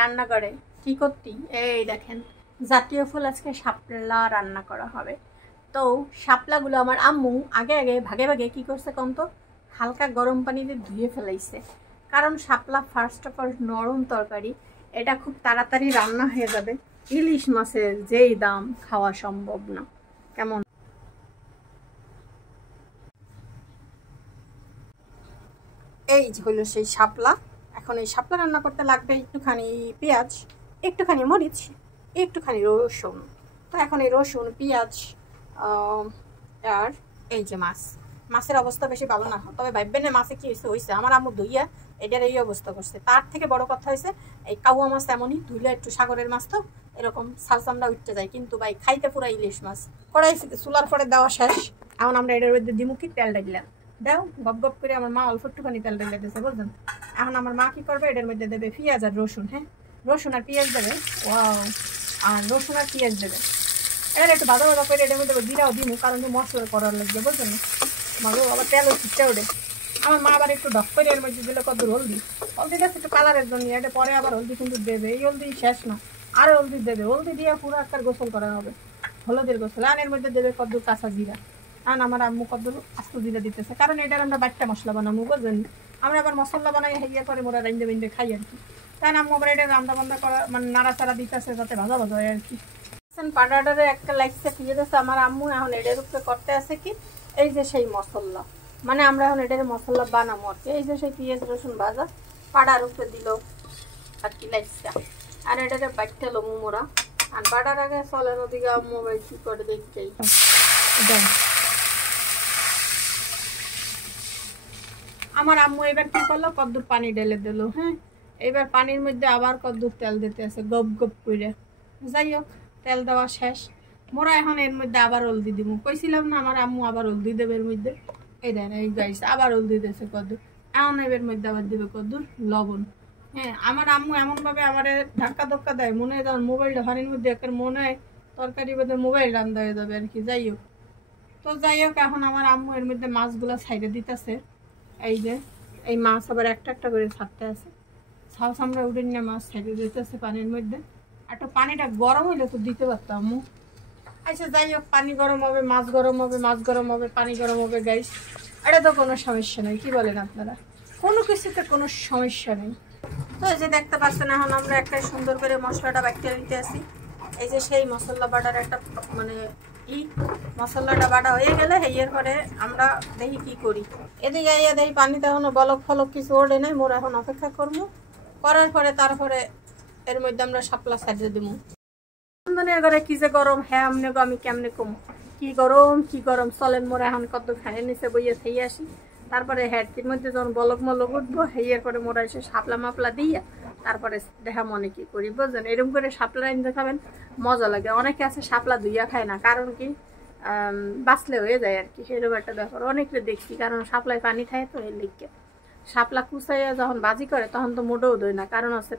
রান্না করে কি করতি এই দেখেন জাতীয় ফুল আজকে শাপলা রান্না করা হবে। তো শাপলাগুলো আমার আম্মু আগে আগে ভাগে ভাগে কি করছে কোন তো হালকা গরম পানিতে ধুয়ে ফেলাইছে, কারণ শাপলা ফার্স্ট অফ অল নরম তরকারি, এটা খুব তাড়াতাড়ি রান্না হয়ে যাবে। ইলিশ মাছের যেই দাম খাওয়া সম্ভব না। কেমন এই হলো সেই শাপলা। এখন এই শাপলা রান্না করতে লাগবে একটুখানি পেঁয়াজ, একটুখানি মরিচ, একটুখানি রসুন। তো এখন এই রসুন পেঁয়াজ আর এই যে মাছের অবস্থা বেশি ভালো না, তবে ভাববেন না মাছে কি হয়েছে আমার আম্মু ধুইয়া এটার এই অবস্থা করছে। তার থেকে বড় কথা হয়েছে এই কাউয়া মাছ এমনই ধুইলে একটু সাগরের মাছ তো এরকম সালসামটা উঠতে যায়, কিন্তু ভাই খাইতে পুরা ইলিশ মাছ। কড়াই চুলার পরে দেওয়া শেষ। এখন আমরা এটার মধ্যে দিমুখি তেল ডাইলাম, দাও গপ গপ করে। আমার মা অল্প একটুখানি তেল ঢেলে দিয়েছে বুঝলেন। এখন আমার মা কি করবে এটার মধ্যে দেবে পেঁয়াজ আর রসুন। হ্যাঁ, রসুন আর পেঁয়াজ দেবে, ওয়াও, আর রসুন আর পেঁয়াজ দেবে। এবার একটু ভাজা ভাজা করে এটার মধ্যে জিরাও দিমু, কারণ মশলা করার লাগবে বুঝলেন। মাঝে আবার তেলও ছিটটা ওঠে। আমার মা আবার একটু ডক করে এর মধ্যে দিলে কত হলদি গাছ একটু কালারের জন্য, এটা পরে আবার হলদি কিন্তু দেবে। এই হলদি শেষ না, আরও হলদি দেবে। হলদি দিয়ে পুরো একটা গোসল করা হবে, হলুদের গোসল। আর এর মধ্যে দেবে কত কাঁচা জিরা। কারণ আমার আম্মু কত আস্ত জিরা দিতেছে, কারণ এটার আমরা বাচ্চা মশলা বানাবো বুঝলেন। আমরা আবার মশলা বানাই ইয়ে করে মোরা রাইন্দে বিন্দে খাই আর কি। তাই আম্মু আবার এটা রান্না বান্না করা মানে নাড়াচাড়া দিতেছে যাতে ভাজা ভাজা হয় আর কি। পাউডারে একটা লাগছে দিয়ে দিচ্ছে আমার আম্মু। এখন এটার উপরে করতে আছে কি এই যে সেই মশলা, মানে আমরা এখন এটার মশলা বানাবো আর কি। এই যে সেই পেঁয়াজ রসুন ভাজা পাড়ার উপরে দিল আর কি লাগছে। আর এটারে বাটতে লো মোরা। আর বাটার আগে চলে নদীকে মোবাইল কি করে দেখতে আমার আম্মু এবার কি করলো কদ্দুর পানি ঢেলে দিল। হ্যাঁ, এবার পানির মধ্যে আবার কদ্দুর তেল দিতে আছে গপ গপ করে। যাই হোক তেল দেওয়া শেষ। মোরা এখন এর মধ্যে আবার হলদি দিব, কইছিলাম না আমার আম্মু আবার হলদি দেবে এর মধ্যে। এই দেন এই গাইছে আবার হলদি দিয়েছে কদ্দুর। এখন এর মধ্যে আবার দেবে কদ্দুর লবণ। হ্যাঁ, আমার আম্মু এমনভাবে আমার ধাক্কা ধক্কা দেয়, মনে হয় যখন মোবাইলটা হাড়ির মধ্যে একটা মনে হয় তরকারি বোধ মোবাইল রান্না হয়ে যাবে আর কি। যাই হোক তো যাই হোক এখন আমার আম্মু এর মধ্যে মাছগুলো সাইডে দিতেছে। এই যে এই মাছ আবার একটা একটা করে ছাড়তে আছে, ছাও আমরা উঠে নিয়ে মাছ সাইডে দিতেছে পানির মধ্যে। একটা পানিটা গরম হইলে তো দিতে পারতাম আম্মু। আচ্ছা যাই হোক, পানি গরম হবে, মাছ গরম হবে, মাছ গরম হবে, পানি গরম হবে গাইস। এটা তো কোনো সমস্যা নেই, কি বলেন আপনারা? কোনো কিছুতে কোনো সমস্যা নেই। তো এই যে দেখতে পাচ্ছেন এখন আমরা একটা সুন্দর করে মশলাটা বাটতে নিতে আসি। এই যে সেই মশলা বাটার একটা মানে মশলাটা বাটা হয়ে গেলে এর পরে আমরা দেখি কি করি। এদিকে আইয়া দেখি পানিতে এখনো বলক ফলক কিছু ওঠে নাই। মোরা এখন অপেক্ষা করবো, করার পরে তারপরে এর মধ্যে আমরা শাপলা সাজিয়ে দেবো। ঘরে কি যে গরম, হ্যাঁ আমনে গো আমি কেমনে কম কি গরম চলেন। মোরা এখন কত ফ্যানের নিচে বইয়ে খেয়ে আসি, তারপরে হ্যাডটির মধ্যে যখন বলক মলক উঠবো হেয়ার পরে মোরা এসে শাপলা মাপলা দিয়ে তারপরে দেখা মনে কি করি বুঝলেন। এরকম করে শাপলা রাইন্দা খাবেন মজা লাগে। অনেকে আছে শাপলা ধুইয়া খায় না, কারণ কি বাঁচলে হয়ে যায় আর কি, সেরকম একটা ব্যাপার অনেকটা দেখছি। কারণ শাপলায় পানি খায় তো এর লিখে শাপলা কুচাইয়া যখন বাজি করে তখন তো মোটেও ধোয় না, কারণ হচ্ছে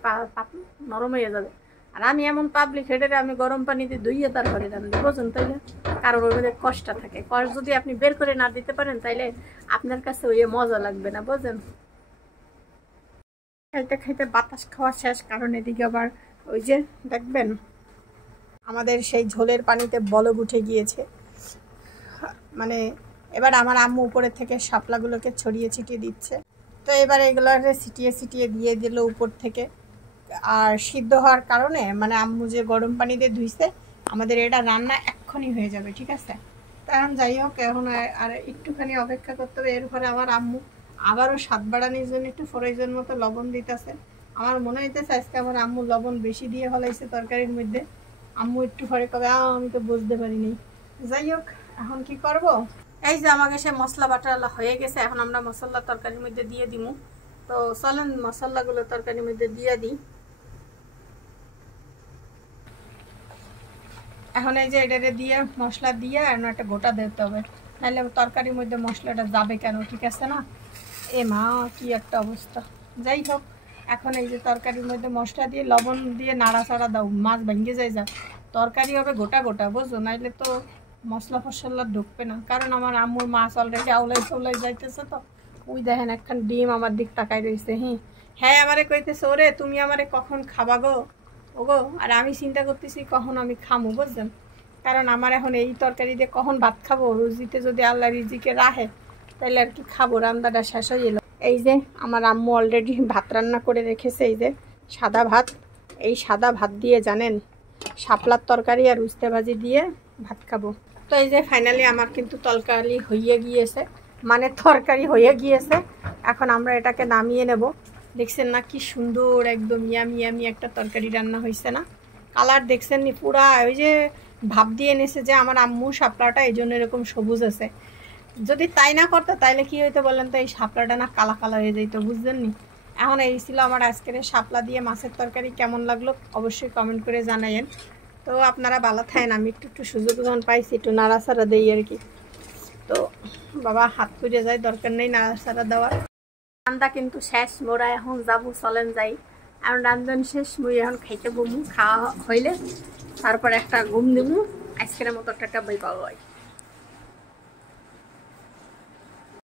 নরম হয়ে যাবে। আর আমি এমন পাবলিক হেডের আমি গরম পানিতে ধুইয়ে তারপরে রান্না বুঝুন, তাইলে কারণ ওর মধ্যে কষ্ট থাকে। কষ্ট যদি আপনি বের করে না দিতে পারেন তাইলে আপনার কাছে ওই মজা লাগবে না বুঝলেন। খাইতে খাইতে বাতাস খাওয়া শেষ, কারণ এদিকে আবার ওই যে দেখবেন আমাদের সেই ঝোলের পানিতে বলক উঠে গিয়েছে। মানে এবার আমার আম্মু উপরে থেকে শাপলাগুলোকে ছড়িয়ে ছিটিয়ে দিচ্ছে। তো এবার এগুলোকে ছিটিয়ে ছিটিয়ে দিয়ে দিল উপর থেকে। আর সিদ্ধ হওয়ার কারণে মানে আম্মু যে গরম পানি দিয়ে ধুইছে আমাদের এটা রান্না এক্ষুনি হয়ে যাবে, ঠিক আছে। তো এখন যাই হোক এখন আর একটুখানি অপেক্ষা করতে হবে। এরপরে আবার আম্মু আবারও স্বাদ বাড়ানোর জন্য একটু প্রয়োজন মতো লবণ দিতেছে। আমার মনে হইতেছে আজকে আমার আম্মু লবণ বেশি দিয়ে ফেলাইছে তরকারির মধ্যে। আম্মু একটু পরে কবে আমি তো বুঝতে পারিনি। যাই হোক এখন কি করব, এই যে আমাকে সে মশলা বাটা হয়ে গেছে, এখন আমরা মশলা তরকারির মধ্যে দিয়ে দিব। তো চলেন মশলাগুলো তরকারির মধ্যে দিয়ে দিই। এখন এই যে এটারে দিয়ে মশলা দিয়ে আর একটা গোটা দিতে হবে, নাহলে তরকারির মধ্যে মশলাটা যাবে কেন, ঠিক আছে না। এ মা কি একটা অবস্থা। যাই হোক এখন এই যে তরকারির মধ্যে মশলা দিয়ে লবণ দিয়ে নাড়াচাড়া দাও, মাছ ভেঙে যায় যা তরকারি হবে গোটা গোটা বুঝো, নাইলে তো মশলা ফসলা ঢুকবে না। কারণ আমার আম্মুর মাছ অলরেডি আউলাই চৌলাই যাইতেছে। তো ওই দেখেন একখান ডিম আমার দিক তাকাই রয়েছে। হ্যাঁ আমারে কইতেছে ওরে তুমি আমারে কখন খাবা গো ওগো, আর আমি চিন্তা করতেছি কখন আমি খামো, বুঝছেন? কারণ আমার এখন এই তরকারি দিয়ে কখন ভাত খাবো, রুজিতে যদি আল্লাহ রিজিকে রাখে তাহলে আর কি খাবো, রান্নাটা শেষ হয়ে এলো। এই যে আমার আম্মু অলরেডি ভাত রান্না করে রেখেছে, এই যে সাদা ভাত। এই সাদা ভাত দিয়ে জানেন শাপলার তরকারি আর উস্তে ভাজি দিয়ে ভাত খাবো। তো এই যে ফাইনালি আমার কিন্তু তরকারি হয়ে গিয়েছে, মানে তরকারি হয়ে গিয়েছে। এখন আমরা এটাকে নামিয়ে নেব। দেখছেন না কি সুন্দর একদম ইয়ামি ইয়ামি একটা তরকারি রান্না হয়েছে না? কালার দেখছেন নি পুরা, ওই যে ভাব দিয়ে এনেছে যে আমার আম্মু শাপলাটা, এই জন্য এরকম সবুজ আছে। যদি তাই না করতো তাইলে কি হইতো বলেন তো, এই শাপলাটা না কালা কালা হয়ে যেত, বুঝলেন নি? এখন এই ছিল আমার আজকের শাপলা দিয়ে মাছের তরকারি। কেমন লাগলো অবশ্যই কমেন্ট করে জানাইন। তো আপনারা ভালো থাকেন, আমি একটু একটু সুযোগ যখন পাইছি একটু নাড়াচাড়া দিই আর কি। তো বাবা হাত পুড়ে যায়, দরকার নেই নাড়াচাড়া দেওয়ার। রান্না কিন্তু শেষ, মোরা এখন যাবো, চলেন যাই। এখন রান্ধন শেষ, মুই এখন খাইতে বমু, খাওয়া হইলে তারপর একটা ঘুম দিমু। আজকের মতো টাটা, বাই বাই।